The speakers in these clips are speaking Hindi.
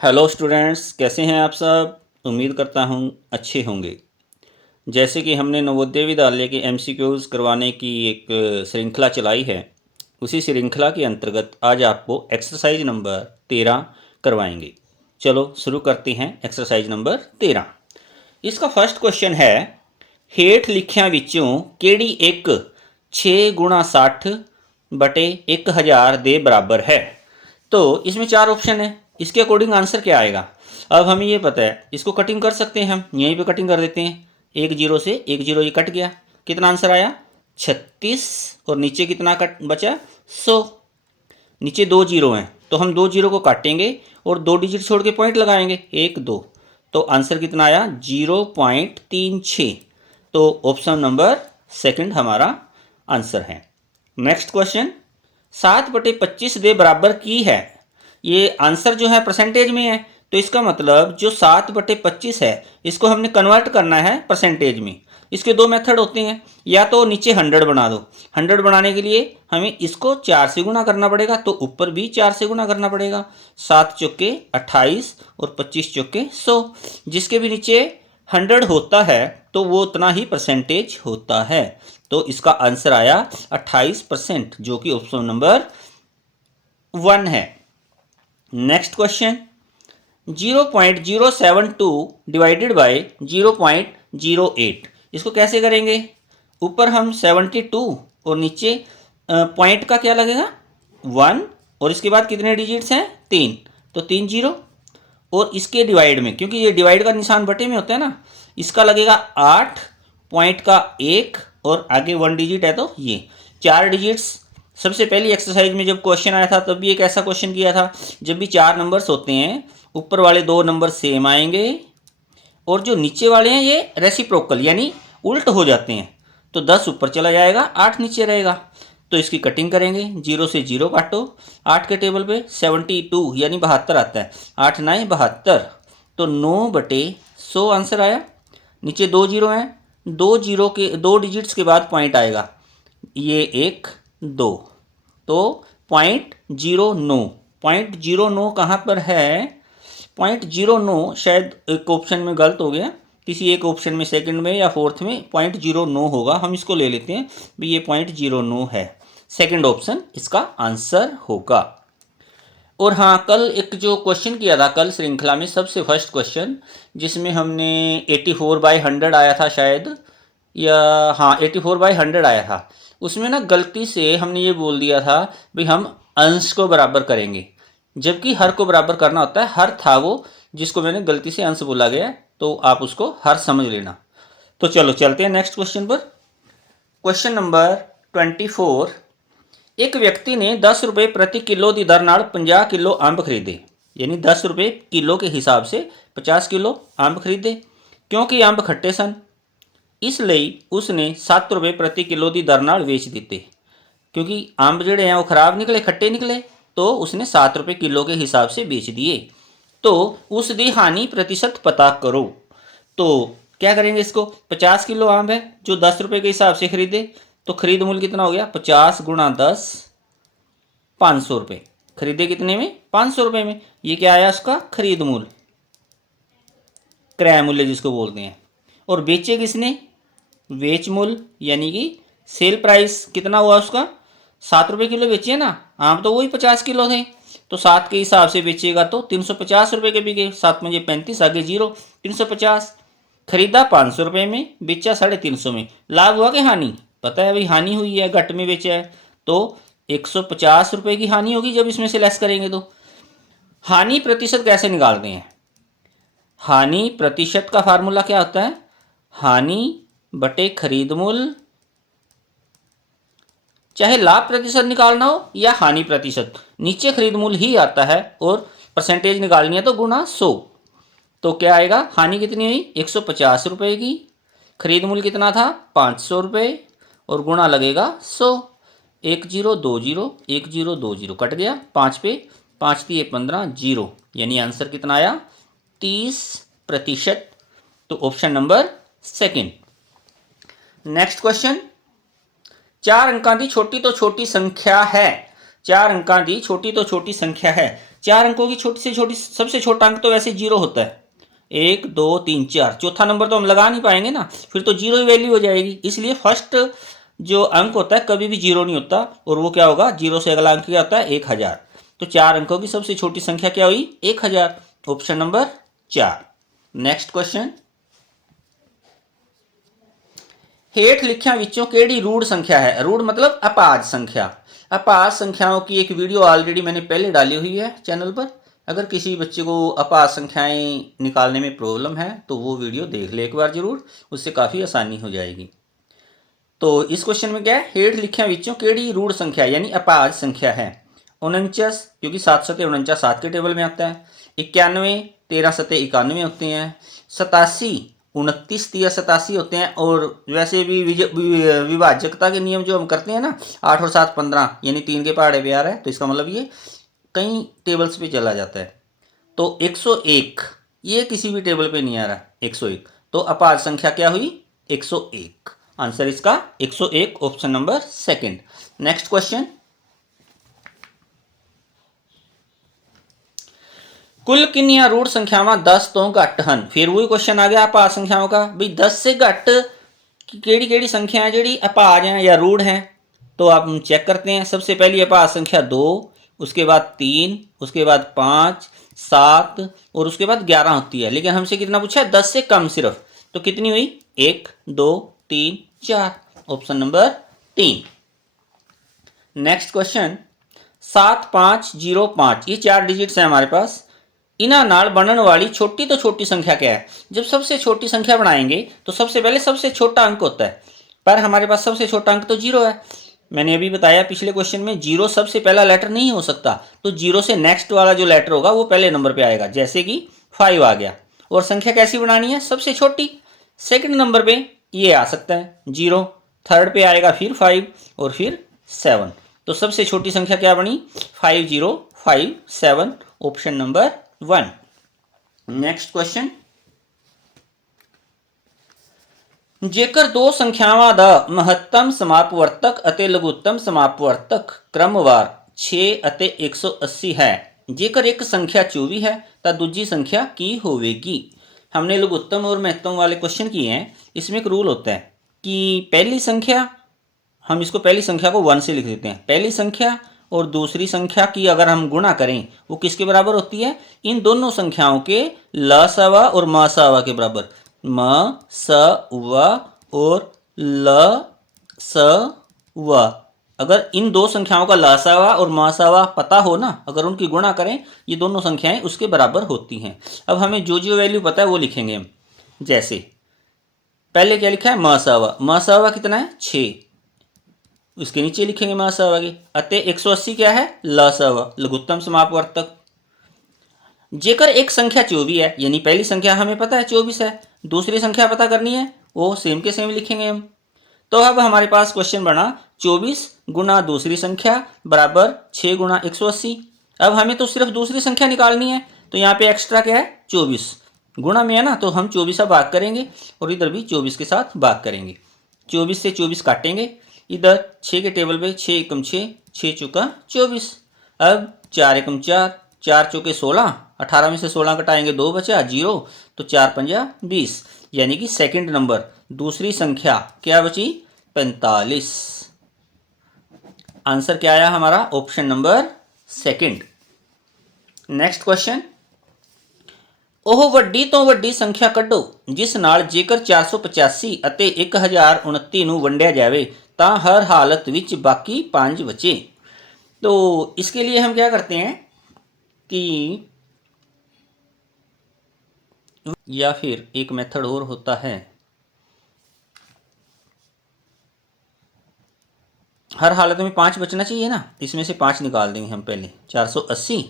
हेलो स्टूडेंट्स, कैसे हैं आप सब। उम्मीद करता हूँ अच्छे होंगे। जैसे कि हमने नवोदय विद्यालय के एमसीक्यूज करवाने की एक श्रृंखला चलाई है, उसी श्रृंखला के अंतर्गत आज आपको एक्सरसाइज नंबर 13 करवाएंगे। चलो शुरू करते हैं एक्सरसाइज नंबर 13। इसका फर्स्ट क्वेश्चन है, ਹੇਠ ਲਿਖਿਆਂ ਵਿੱਚੋਂ ਕਿਹੜੀ ਇੱਕ 6 गुणा 60 बटे 1000 ਦੇ बराबर है। तो इसमें चार ऑप्शन है, इसके अकॉर्डिंग आंसर क्या आएगा। अब हमें ये पता है, इसको कटिंग कर सकते हैं, हम यहीं पे कटिंग कर देते हैं। एक जीरो से एक जीरो ये कट गया, कितना आंसर आया 36, और नीचे कितना कट बचा 100। नीचे दो जीरो हैं तो हम दो जीरो को काटेंगे और दो डिजिट छोड़ के पॉइंट लगाएंगे, एक दो, तो आंसर कितना आया 0.36। तो ऑप्शन नंबर सेकंड हमारा आंसर है। नेक्स्ट क्वेश्चन, 7/25 दे बराबर की है। ये आंसर जो है परसेंटेज में है, तो इसका मतलब जो 7/25 है इसको हमने कन्वर्ट करना है परसेंटेज में। इसके दो मेथड होते हैं, या तो नीचे 100 बना दो। 100 बनाने के लिए हमें इसको 4 से गुना करना पड़ेगा, तो ऊपर भी 4 से गुना करना पड़ेगा। 7 चौके 28 और 25 चौके 100। जिसके भी नीचे 100 होता है तो वो उतना ही परसेंटेज होता है। तो इसका आंसर आया 28%, जो कि ऑप्शन नंबर 1 है। नेक्स्ट क्वेश्चन, 0.072 डिवाइडेड बाय 0.08, इसको कैसे करेंगे। ऊपर हम 72 और नीचे पॉइंट का क्या लगेगा 1, और इसके बाद कितने डिजिट्स हैं 3, तो 3 जीरो। और इसके डिवाइड में, क्योंकि ये डिवाइड का निशान बटे में होता है ना, इसका लगेगा 8, पॉइंट का 1 और आगे 1 डिजिट है तो ये 4 डिजिट्स। सबसे पहली एक्सरसाइज में जब क्वेश्चन आया था तब भी एक ऐसा क्वेश्चन किया था, जब भी 4 नंबर्स होते हैं ऊपर वाले 2 नंबर सेम आएंगे और जो नीचे वाले हैं ये रेसिप्रोकल यानी उल्ट हो जाते हैं, तो 10 ऊपर चला जाएगा 8 नीचे रहेगा। तो इसकी कटिंग करेंगे, 0 से 0 काटो, 8 के टेबल पे 72 यानी 72 आता है, 8 9 72, तो 9/100 आंसर आया। नीचे दो जीरो हैं, दो जीरो के दो डिजिट्स के बाद पॉइंट आएगा, ये 1 2, तो 0.09। 0.09 कहाँ पर है, 0.09 शायद एक ऑप्शन में गलत हो गया, किसी एक ऑप्शन में सेकंड में या फोर्थ में 0.09 होगा, हम इसको ले लेते हैं भाई ये 0.09 है। सेकंड ऑप्शन इसका आंसर होगा। और हाँ, कल एक जो क्वेश्चन किया था कल श्रृंखला में, सबसे फर्स्ट क्वेश्चन जिसमें हमने 84/100 आया था शायद, या हाँ 84/100 आया था, उसमें ना गलती से हमने ये बोल दिया था भाई हम अंश को बराबर करेंगे, जबकि हर को बराबर करना होता है। हर था वो जिसको मैंने गलती से अंश बोला गया, तो आप उसको हर समझ लेना। तो चलो चलते हैं नेक्स्ट क्वेश्चन पर। क्वेश्चन नंबर 24, एक व्यक्ति ने 10 रुपये प्रति किलो की दर नाल 50 किलो अंब खरीदे, यानी 10 रुपये किलो के हिसाब से 50 किलो अंब खरीदे। क्योंकि अंब खट्टे सन, इसलिए उसने 7 रुपये प्रति किलो की दर नाल वेच दिते। क्योंकि अंब जोड़े हैं वो खराब निकले, खट्टे निकले, तो उसने 7 रुपये किलो के हिसाब से बेच दिए। तो उसकी हानि प्रतिशत पता करो। तो क्या करेंगे, इसको 50 किलो आम है जो 10 रुपये के हिसाब से खरीदे, तो खरीद मूल्य कितना हो गया 50 × 10 500 रुपये। खरीदे कितने में 500 रुपये में, ये क्या आया उसका खरीद मूल्य, क्रय मूल्य जिसको बोलते हैं। और बेचे किसने, वेच मूल्य यानी कि सेल प्राइस कितना हुआ उसका 7 रुपये किलो बेचे ना, आम तो वही 50 किलो थे, तो 7 के हिसाब से बेचेगा तो 350 रुपये के बिके, 7 में 35 आगे 0, 350। खरीदा 500 रुपये में, बेचा 350 में, लाभ हुआ कि हानि, पता है भाई हानि हुई है, घट में बेचा है, तो 150 रुपये की हानि होगी जब इसमें से लेस करेंगे। तो हानि प्रतिशत कैसे निकालते हैं, हानि प्रतिशत का फार्मूला क्या होता है, हानि बटे खरीद मूल्य, चाहे लाभ प्रतिशत निकालना हो या हानि प्रतिशत, नीचे खरीद मूल्य ही आता है, और परसेंटेज निकालनी है तो गुणा 100। तो क्या आएगा, हानि कितनी हुई 150 रुपये की, खरीद मूल्य कितना था 500 रुपये, और गुणा लगेगा 100। 1 0 2 0 1 0 2 0 कट गया, 5 पे 5 3 15 0, यानी आंसर कितना आया 30%। तो option number second. Next question, 4 अंकों की छोटी तो छोटी संख्या है, 4 अंकों की छोटी तो छोटी संख्या है, 4 अंकों की छोटी से छोटी सबसे छोटा अंक तो वैसे 0 होता है। 1 2 3 4, चौथा नंबर तो हम लगा नहीं पाएंगे ना, फिर तो 0 ही वैल्यू हो जाएगी। इसलिए फर्स्ट जो अंक होता है कभी भी 0 नहीं होता, और वो क्या होगा, 0 से अगला अंक क्या होता है, 1000। तो 4 अंकों की सबसे छोटी संख्या क्या हुई, 1000। Option number 4। नेक्स्ट क्वेश्चन, हेठ लिखिया विचों केड़ी रूढ़ संख्या है। रूढ़ मतलब अपाज संख्या। अपाज संख्याओं की एक वीडियो ऑलरेडी मैंने पहले डाली हुई है चैनल पर। अगर किसी बच्चे को अपाज संख्याएं निकालने में प्रॉब्लम है तो वो वीडियो देख ले एक बार जरूर, उससे काफ़ी आसानी हो जाएगी। तो इस क्वेश्चन में क्या है, हेठ लिखिया विचों केड़ी रूढ़ संख्या यानी अपाज संख्या है। 49, क्योंकि 7 सते 49 7 के टेबल में आता है। 91, 13 सते 91 होते हैं। 87, 29 तिया 87 होते हैं। और वैसे भी विभाजकता के नियम जो हम करते हैं ना, 8 और 7 15, यानी 3 के पहाड़े पे आ रहा है, तो इसका मतलब ये कई टेबल्स पे चला जाता है। तो 101 ये किसी भी टेबल पे नहीं आ रहा, 101, तो अपाज संख्या क्या हुई, 101। आंसर इसका 101, option number second. Next question, कुल किन्निया रूढ़ संख्यावां 10 तो घट हन। फिर वही क्वेश्चन आ गया अपाज संख्याओं का, भाई 10 से घट केड़ी केड़ी संख्या है जी अपाज हैं या रूढ़ हैं। तो आप चेक करते हैं। सबसे पहली अपाज संख्या 2, उसके बाद 3, उसके बाद 5, 7 और उसके बाद 11 होती है। लेकिन हमसे कितना पूछा है, 10 से कम सिर्फ। तो कितनी हुई, 1 2 3 4, ऑप्शन नंबर 3। नेक्स्ट क्वेश्चन, 7505, ये 4 डिजिट्स हैं हमारे पास। इना नाल बनने वाली छोटी तो छोटी संख्या क्या है। जब सबसे छोटी संख्या बनाएंगे तो सबसे पहले सबसे छोटा अंक होता है, पर हमारे पास सबसे छोटा अंक तो 0 है। मैंने अभी बताया पिछले क्वेश्चन में, 0 सबसे पहला लेटर नहीं हो सकता, तो 0 से नेक्स्ट वाला जो लेटर होगा वो पहले नंबर पे आएगा। जैसे कि 5 आ गया। और संख्या कैसी बनानी है, सबसे छोटी। सेकंड नंबर पे ये आ सकता है 0, थर्ड पे आएगा फिर 5 और फिर 7। तो सबसे छोटी संख्या क्या बनी, 5057, ऑप्शन नंबर 1। नेक्स्ट क्वेश्चन, जेकर दो संख्यावां दा महत्तम समापवर्तक अते लघुत्तम समापवर्तक क्रमवार 6 अते 180 है, जेकर एक संख्या 24 है तो दूजी संख्या की होवेगी। हमने लघुत्तम और महत्तम वाले क्वेश्चन किए हैं। इसमें एक रूल होता है कि पहली संख्या, हम इसको पहली संख्या को 1 से लिख देते हैं। पहली संख्या और दूसरी संख्या की अगर हम गुणा करें वो किसके बराबर होती है, इन दोनों संख्याओं के लसावा और मासावा के बराबर। म स व और ल स व, अगर इन दो संख्याओं का लसावा और मासावा पता हो ना, अगर उनकी गुणा करें ये दोनों संख्याएं उसके बराबर होती हैं। अब हमें जो जो वैल्यू पता है वो लिखेंगे हम। जैसे पहले क्या लिखा है, मासावा, मासावा कितना है 6, उसके नीचे लिखेंगे मासावा के। अतः 180 क्या है, लसावा, लघुत्तम समापवर्तक। जेकर एक संख्या 24 है, यानी पहली संख्या हमें पता है 24 है, दूसरी संख्या पता करनी है, वो सेम के सेम लिखेंगे हम। तो अब हमारे पास क्वेश्चन बना 24 गुना दूसरी संख्या बराबर 6 गुना 180। अब हमें तो सिर्फ दूसरी संख्या निकालनी है, तो यहाँ पे एक्स्ट्रा क्या है 24, गुणा में है ना, तो हम 24 से भाग करेंगे और इधर भी 24 के साथ भाग करेंगे। 24 से 24 काटेंगे, इधर 6 के टेबल पे 6 एकम 6, 6 चौका 24। अब 4 एकम 4, 4 चौके 16, 18 में से 16 घटाएंगे 2 बचा 0, तो 4 पंजा 20, यानी कि सेकंड नंबर दूसरी संख्या क्या बची 45। आंसर क्या आया हमारा, option number second. Next question, ਉਹ ਵੱਡੀ ਤੋਂ ਵੱਡੀ ਸੰख्या ਕੱਢੋ ਜਿਸ ਨਾਲ ਜੇਕਰ 485 ਅਤੇ 1029 ਨੂੰ ਵੰਡਿਆ ਜਾਵੇ ਤਾਂ हर हालत ਵਿੱਚ बाकी 5 बचे। तो इसके लिए हम क्या करते हैं कि, या फिर एक मेथड और होता है, हर हालत में 5 बचना चाहिए ना, इसमें से 5 निकाल देंगे हम पहले। 480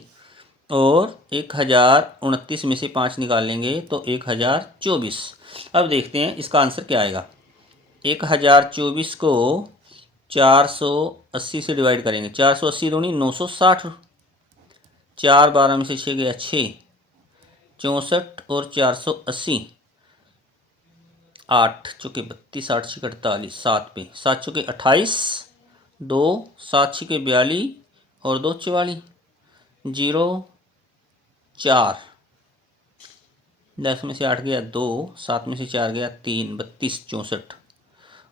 और 1029 में से 5 निकाल लेंगे तो 1024। अब देखते हैं इसका आंसर क्या आएगा। 1024 को 480 से डिवाइड करेंगे, 480 दूनी 960, 4 12 में से 6 गया 6, 64 और 480, 8 चौके 32, 8 छः 48, 7 पे 7 चौके 28, 2 7 छः 42 और 2 44, 0 4, 10 में से 8 गया 2, 7 में से 4 गया 3, 32, 64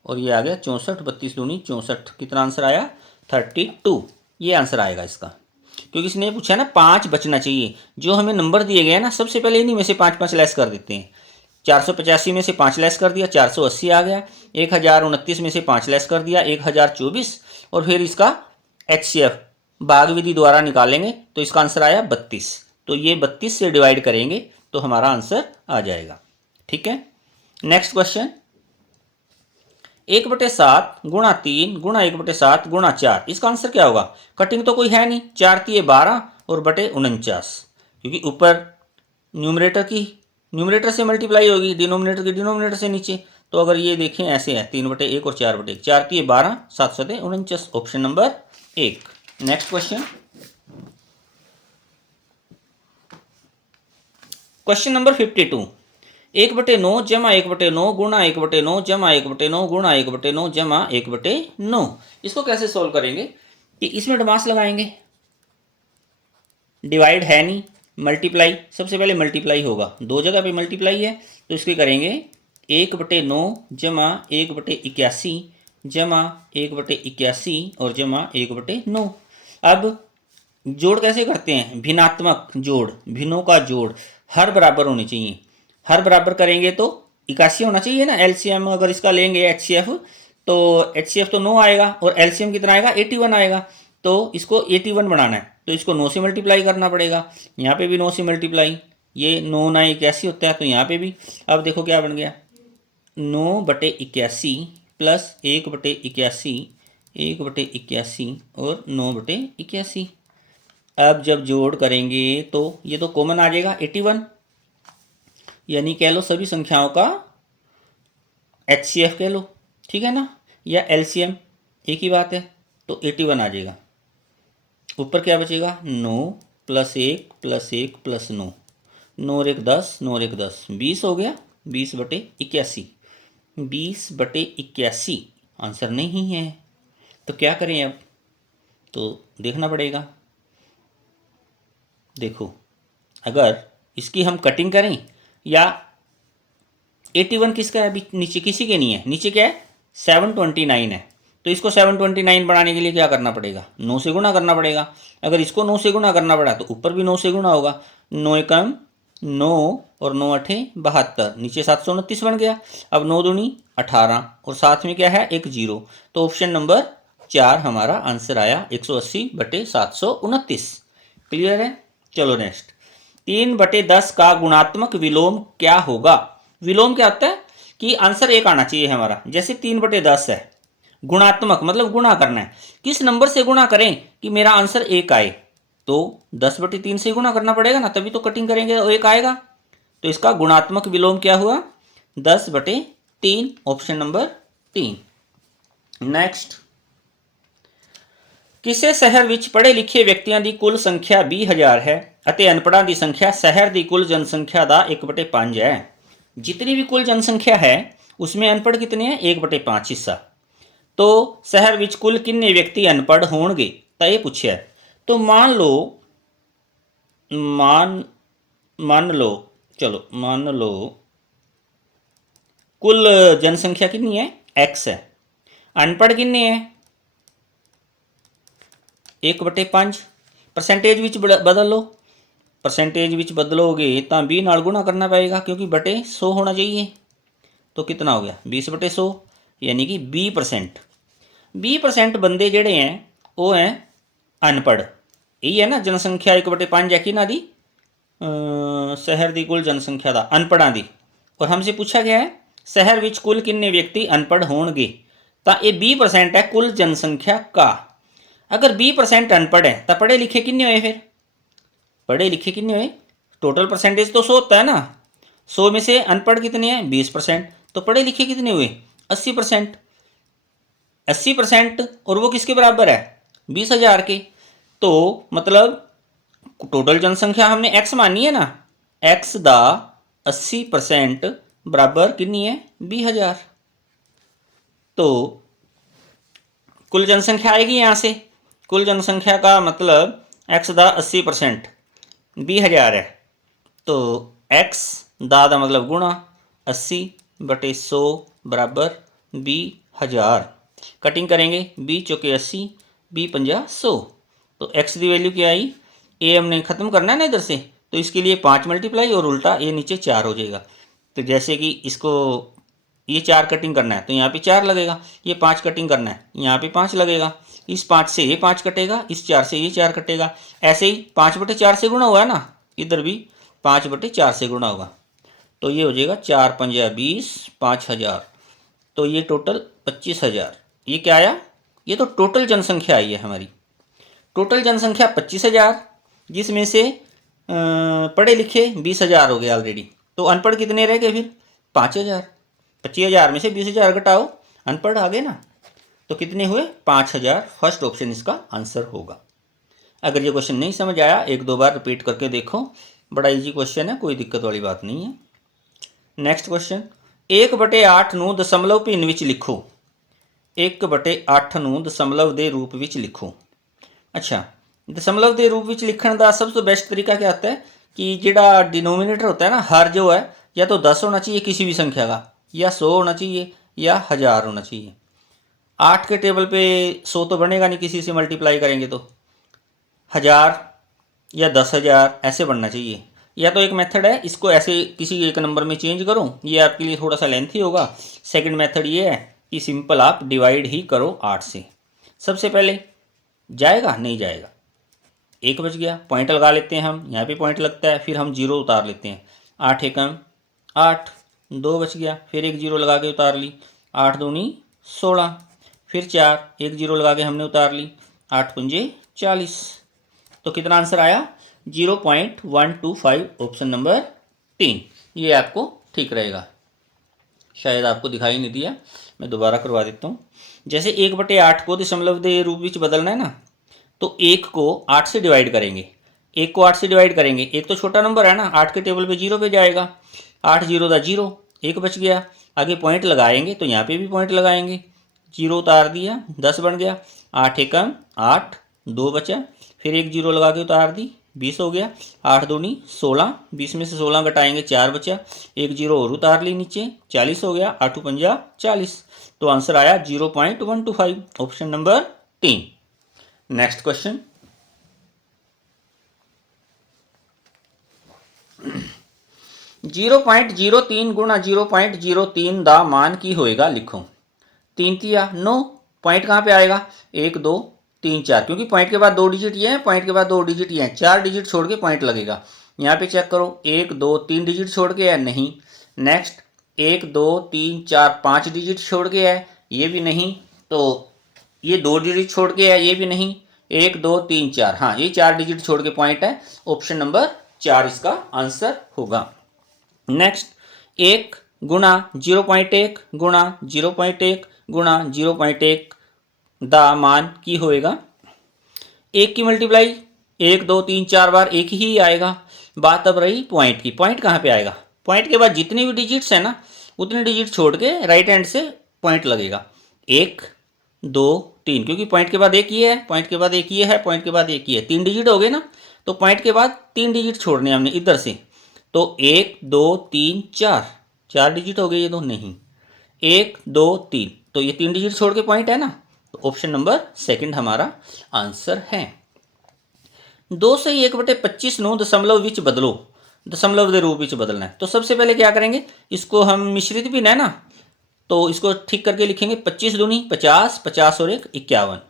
और ये आ गया 64, 32 दूनी 64। कितना आंसर आया? 32। ये आंसर आएगा इसका, क्योंकि इसने पूछा है ना 5 बचना चाहिए। जो हमें नंबर दिए गए हैं ना, सबसे पहले इन्हीं में से 5 लेस कर देते हैं। 485 में से 5 लेस कर दिया, 480 आ गया। 1029 में से 5 लेस कर दिया, 1024। और फिर इसका HCF भाग विधि द्वारा निकालेंगे तो इसका आंसर आया 32। तो ये 32 से डिवाइड करेंगे तो हमारा आंसर आ जाएगा। ठीक है, नेक्स्ट क्वेश्चन। 1/7 गुणा 3 गुणा 1/7 गुणा 4, इसका आंसर क्या होगा? कटिंग तो कोई है नहीं, 4 तिये 12 और बटे 49, क्योंकि ऊपर न्यूमरेटर से मल्टीप्लाई होगी, डिनोमिनेटर की डिनोमिनेटर से नीचे। तो अगर ये देखें ऐसे है 3/1 और 4/1, 4 तिये 12, 7 7 49, option number 1। Next question, question number 52। 1/9 जमा 1/9 गुणा 1/9 जमा 1/9 गुणा 1/9 जमा 1/9, इसको कैसे सोल्व करेंगे? कि इसमें डमास लगाएंगे, डिवाइड है नहीं, मल्टीप्लाई, सबसे पहले मल्टीप्लाई होगा, दो जगह पे मल्टीप्लाई है तो इसके करेंगे 1/9 जमा 1/81 जमा 1/81 और जमा 1/9। अब जोड़ कैसे करते हैं? भिन्नात्मक जोड़, भिन्नों का जोड़ हर बराबर होने चाहिए। हर बराबर करेंगे तो 81 होना चाहिए ना। एलसीएम अगर इसका लेंगे HCF, तो HCF तो 9 आएगा और एलसीएम कितना आएगा? 81 आएगा। तो इसको 81 बनाना है तो इसको 9 से मल्टीप्लाई करना पड़ेगा। यहाँ पे भी 9 से मल्टीप्लाई, ये 9 9 81 होता है, तो यहाँ पे भी। अब देखो क्या बन गया, 9/81 प्लस 1/81, 1/81 और 9/81। अब जब जोड़ करेंगे तो ये तो कॉमन आ जाएगा 81, यानी कह लो सभी संख्याओं का HCF कह लो, ठीक है ना, या LCM, एक ही बात है। तो 81 आ जाएगा। ऊपर क्या बचेगा? 9 + 1 + 1 + 9, 9 और 1 10, 9 और 1 10, 20 हो गया। 20/81, 20/81 आंसर नहीं है। तो क्या करें अब? तो देखना पड़ेगा। देखो, अगर इसकी हम कटिंग करें, या 81 किसका है? अभी नीचे किसी के नहीं है, नीचे क्या है? 729 है। तो इसको 729 बनाने के लिए क्या करना पड़ेगा? 9 से गुणा करना पड़ेगा। अगर इसको 9 से गुणा करना पड़ा तो ऊपर भी 9 से गुणा होगा। 9 एकम 9 और 9 अठे 72, नीचे 729 बन गया। अब 9 दूनी 18 और साथ में क्या है? एक 0। तो ऑप्शन नंबर 4 हमारा आंसर आया 180/729। क्लियर है? चलो नेक्स्ट। 3/10 का गुणात्मक विलोम क्या होगा? विलोम क्या होता है? कि आंसर एक आना चाहिए हमारा। जैसे 3/10 है, गुणात्मक मतलब गुणा करना है। किस नंबर से गुणा करें कि मेरा आंसर 1 आए? तो 10/3 से गुणा करना पड़ेगा ना, तभी तो कटिंग करेंगे और 1 आएगा। तो इसका गुणात्मक विलोम क्या हुआ? 10/3, ऑप्शन नंबर 3। नेक्स्ट, ਕਿਸੇ शहर ਵਿੱਚ पढ़े लिखे ਵਿਅਕਤੀਆਂ ਦੀ ਕੁੱਲ ਸੰਖਿਆ 20,000 है ਅਤੇ ਅਨਪੜ੍ਹਾਂ ਦੀ ਸੰਖਿਆ शहर ਦੀ कुल जनसंख्या ਦਾ 1/5 है। जितनी भी कुल जनसंख्या है उसमें अनपढ़ कितने हैं? 1/5 हिस्सा। तो शहर ਵਿੱਚ कुल किन्ने व्यक्ति अनपढ़ होणगे? ਤਾਂ ਇਹ ਪੁੱਛਿਆ। तो मान लो कुल जनसंख्या कितनी है? X है। अनपढ़ किन्ने है? 1/5। परसेंटेज विच बदल लो, परसेंटेज विच बदलोगे तो 20 नाल गुणा करना पड़ेगा, क्योंकि बटे 100 होना चाहिए। तो कितना हो गया? 20/100, यानी कि 20%। 20% बंदे जेड़े हैं वो हैं अनपढ़। यही है ना जनसंख्या 1/5 है कि ना दी शहर की कुल जनसंख्या का अनपढ़ा दी। और हमसे पूछा गया है शहर विच कुल किन्ने व्यक्ति अनपढ़ होणगे, तो ये 20% है कुल जनसंख्या का। अगर 20% अनपढ़ है तो पढ़े लिखे किन्ने हुए? फिर पढ़े लिखे किन्ने हुए? टोटल परसेंटेज तो 100 होता है ना, 100 में से अनपढ़ कितने हैं? 20%। तो पढ़े लिखे कितने हुए? 80%। 80% और वो किसके बराबर है? 20,000 के। तो मतलब टोटल जनसंख्या हमने x मानी है ना, x दा 80% बराबर कितनी है? 20,000। तो कुल जनसंख्या आएगी यहाँ से। कुल जनसंख्या का मतलब x दा 80% 20,000 है, तो x दा मतलब गुणा 80/100 बराबर 20,000। कटिंग करेंगे 20 चौके 80, 20 50 100। तो x की वैल्यू क्या आई, ए हमने ख़त्म करना है ना इधर से, तो इसके लिए 5 मल्टीप्लाई और उल्टा ये नीचे 4 हो जाएगा। तो जैसे कि इसको ये 4 कटिंग करना है तो यहाँ पे 4 लगेगा, ये 5 कटिंग करना है यहाँ पे 5 लगेगा, इस 5 से ये 5 कटेगा, इस 4 से ये 4 कटेगा। ऐसे ही 5/4 से गुणा हुआ है ना, इधर भी 5/4 से गुणा होगा। तो ये हो जाएगा 4 पंजा 20, 5,000। तो ये टोटल 25,000। ये क्या आया, ये तो टोटल जनसंख्या आई है हमारी। टोटल जनसंख्या 25,000, जिसमें से पढ़े लिखे 20,000 हो गए ऑलरेडी। तो अनपढ़ कितने रह गए फिर 5,000। 25,000 में से 20,000 घटाओ, अनपढ़ आ गए ना, तो कितने हुए 5,000। फर्स्ट ऑप्शन इसका आंसर होगा। अगर ये क्वेश्चन नहीं समझ आया, एक दो बार रिपीट करके देखो, बड़ा इजी क्वेश्चन है, कोई दिक्कत वाली बात नहीं है। नेक्स्ट क्वेश्चन, 1/8 ਨੂੰ ਦਸ਼ਮਲਵ ਭਿੰਨ ਵਿੱਚ लिखो। 1/8 ਨੂੰ ਦਸ਼ਮਲਵ ਦੇ रूप ਵਿੱਚ लिखो। अच्छा, दशमलव के रूप में लिखण का सब तो बेस्ट तरीका क्या होता है कि जोड़ा डिनोमिनेटर होता है ना, हर जो है या तो 10 होना चाहिए किसी भी संख्या का, या 100 होना चाहिए, या 1000 होना चाहिए। 8 के टेबल पे 100 तो बनेगा नहीं, किसी से मल्टीप्लाई करेंगे तो 1000 या 10,000 ऐसे बनना चाहिए। या तो एक मेथड है, इसको ऐसे किसी एक नंबर में चेंज करो, ये आपके लिए थोड़ा सा लेंथी होगा। सेकंड मेथड ये है कि सिंपल आप डिवाइड ही करो 8 से। सबसे पहले जाएगा, नहीं जाएगा, 1 बच गया, पॉइंट लगा लेते हैं हम, यहाँ पे पॉइंट लगता है, फिर हम 0 उतार लेते हैं। 8 एकम 8, 2 बच गया, फिर एक 0 लगा के उतार ली, 8 दूनी 16, फिर 4, एक 0 लगा के हमने उतार ली, 8 पंजे 40। तो कितना आंसर आया 0.125, ऑप्शन नंबर 3। ये आपको ठीक रहेगा। शायद आपको दिखाई नहीं दिया, मैं दोबारा करवा देता हूँ। जैसे 1/8 को दशमलव के रूप में बदलना है ना, तो 1 को 8 से डिवाइड करेंगे। 1 को 8 से डिवाइड करेंगे, एक तो छोटा नंबर है ना, 8 के टेबल पे 0 पे जाएगा, 8 0 दा 0, 1 बच गया। आगे पॉइंट लगाएंगे तो यहाँ पे भी पॉइंट लगाएंगे, 0 उतार दिया, 10 बन गया, 8 एकम 8, 2 बचा, फिर एक 0 लगा के उतार दी, 20 हो गया, 8 दूनी 16, 20 में से 16 घटाएंगे 4 बचा, एक 0 और उतार ली नीचे, 40 हो गया, 8 पंजा 40। तो आंसर आया 0.125, ऑप्शन नंबर 3। नेक्स्ट क्वेश्चन, 0.03 गुणा 0.03 दा मान की होएगा लिखो। 3 तिया 9, पॉइंट कहाँ पे आएगा 1 2 3 4, क्योंकि पॉइंट के बाद 2 डिजिट ये हैं, पॉइंट के बाद 2 डिजिट ये हैं, 4 डिजिट छोड़ के पॉइंट लगेगा। यहाँ पे चेक करो 1 2 3 डिजिट छोड़ के है, नहीं। नेक्स्ट 1 2 3 4 5 डिजिट छोड़ के है, ये भी नहीं। तो ये 2 डिजिट छोड़ के है, ये भी नहीं। 1 2 3 4, हाँ ये 4 डिजिट छोड़ के पॉइंट है, ऑप्शन नंबर 4 इसका आंसर होगा। नेक्स्ट 1 गुणा 0.1 गुणा 0.1 गुणा 0.1 दा मान की होएगा। 1 की मल्टीप्लाई 1 2 3 4 बार एक ही आएगा। बात अब रही पॉइंट की, पॉइंट कहाँ पे आएगा, पॉइंट के बाद जितने भी डिजिट्स हैं ना, उतने डिजिट छोड़ के राइट हैंड से पॉइंट लगेगा। 1 2 3, क्योंकि पॉइंट के बाद एक ये है, पॉइंट के बाद एक ये है, पॉइंट के बाद एक ये है, 3 डिजिट हो गए ना। तो पॉइंट के बाद 3 डिजिट छोड़ने हमने इधर से, तो 1 2 3 4, 4 डिजिट हो गए ये तो, नहीं 1 2 3, तो ये 3 डिजिट छोड़ के पॉइंट है ना। तो ऑप्शन नंबर 2 हमारा आंसर है। 2 से 1/25 ਨੂੰ दशमलव विच बदलो, दशमलव के रूप में बदलना है। तो सबसे पहले क्या करेंगे, इसको हम मिश्रित भी है ना, तो इसको ठीक करके लिखेंगे 25 दूनी 50, 50 और 1 51,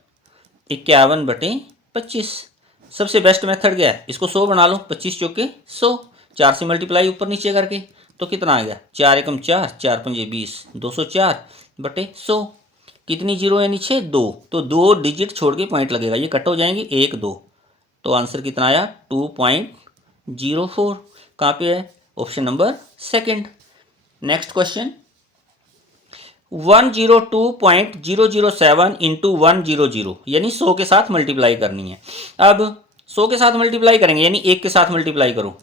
51/25। सबसे बेस्ट मेथड क्या है, इसको 100 बना लो, 25 चौके 100, 4 से मल्टीप्लाई ऊपर नीचे करके, तो कितना आ गया 4 एकम 4, 4 पंजे 20, 204/100। कितनी जीरो है नीचे 2, तो 2 डिजिट छोड़ के पॉइंट लगेगा, ये कट हो जाएंगे 1 2, तो आंसर कितना आया 2.04। कहाँ पे है, option number 2। Next question, 102.007 into 100, यानी 100 के साथ मल्टीप्लाई करनी है। अब 100 के साथ मल्टीप्लाई करेंगे, यानी 1 के साथ मल्टीप्लाई करो,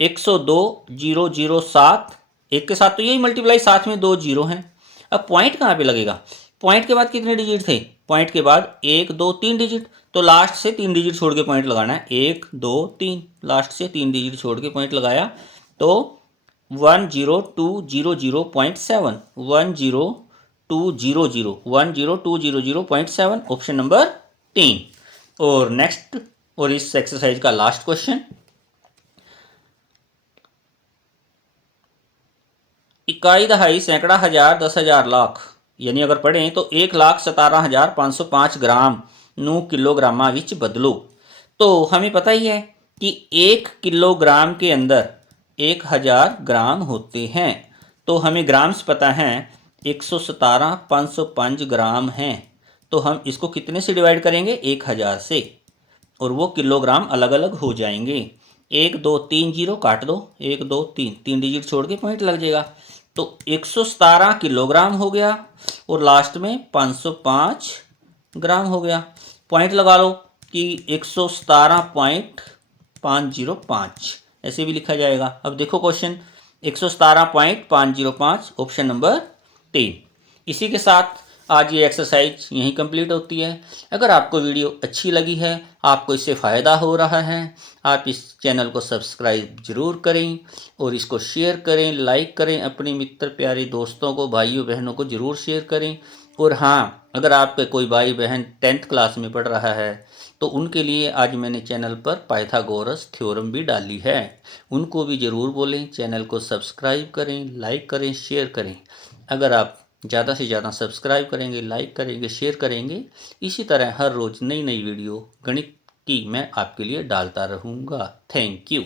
102.007, 1 के साथ तो यही मल्टीप्लाई, साथ में 2 जीरो हैं। अब पॉइंट कहाँ पे लगेगा, पॉइंट के बाद कितने डिजिट थे पॉइंट के बाद 1 2 3 डिजिट, तो लास्ट से 3 डिजिट छोड़ के पॉइंट लगाना है। 1 2 3, लास्ट से 3 डिजिट छोड़ के पॉइंट लगाया तो 10200.7, 10200.7, ऑप्शन नंबर 3। और नेक्स्ट, और इस एक्सरसाइज का लास्ट क्वेश्चन, इकाई दहाई सैकड़ा हजार 10,000 लाख, यानी अगर पढ़ें तो 1,17,505 ग्राम ਨੂੰ किलोग्रामा विच बदलो। तो हमें पता ही है कि 1 किलोग्राम के अंदर 1,000 ग्राम होते हैं, तो हमें ग्राम्स पता हैं 117,505 ग्राम हैं, तो हम इसको कितने से डिवाइड करेंगे? 1,000 से, और वो किलोग्राम अलग अलग हो जाएंगे। 1 2 3 जीरो काट दो, 1 2 3, 3 डिजिट छोड़ के पॉइंट लग जाएगा, तो 117 किलोग्राम हो गया, और लास्ट में 505 ग्राम हो गया। पॉइंट लगा लो कि 117.505 ऐसे भी लिखा जाएगा। अब देखो क्वेश्चन, 117.505, ऑप्शन नंबर 3। इसी के साथ आज ये एक्सरसाइज यहीं कंप्लीट होती है। अगर आपको वीडियो अच्छी लगी है, आपको इससे फ़ायदा हो रहा है, आप इस चैनल को सब्सक्राइब जरूर करें और इसको शेयर करें, लाइक करें, अपने मित्र प्यारे दोस्तों को, भाइयों बहनों को ज़रूर शेयर करें। और हाँ, अगर आपके कोई भाई बहन 10th क्लास में पढ़ रहा है तो उनके लिए आज मैंने चैनल पर पाइथागोरस थ्योरम भी डाली है, उनको भी ज़रूर बोलें चैनल को सब्सक्राइब करें, लाइक करें, शेयर करें। अगर आप ज़्यादा से ज़्यादा सब्सक्राइब करेंगे, लाइक करेंगे, शेयर करेंगे, इसी तरह हर रोज़ नई नई वीडियो गणित की मैं आपके लिए डालता रहूँगा। Thank you.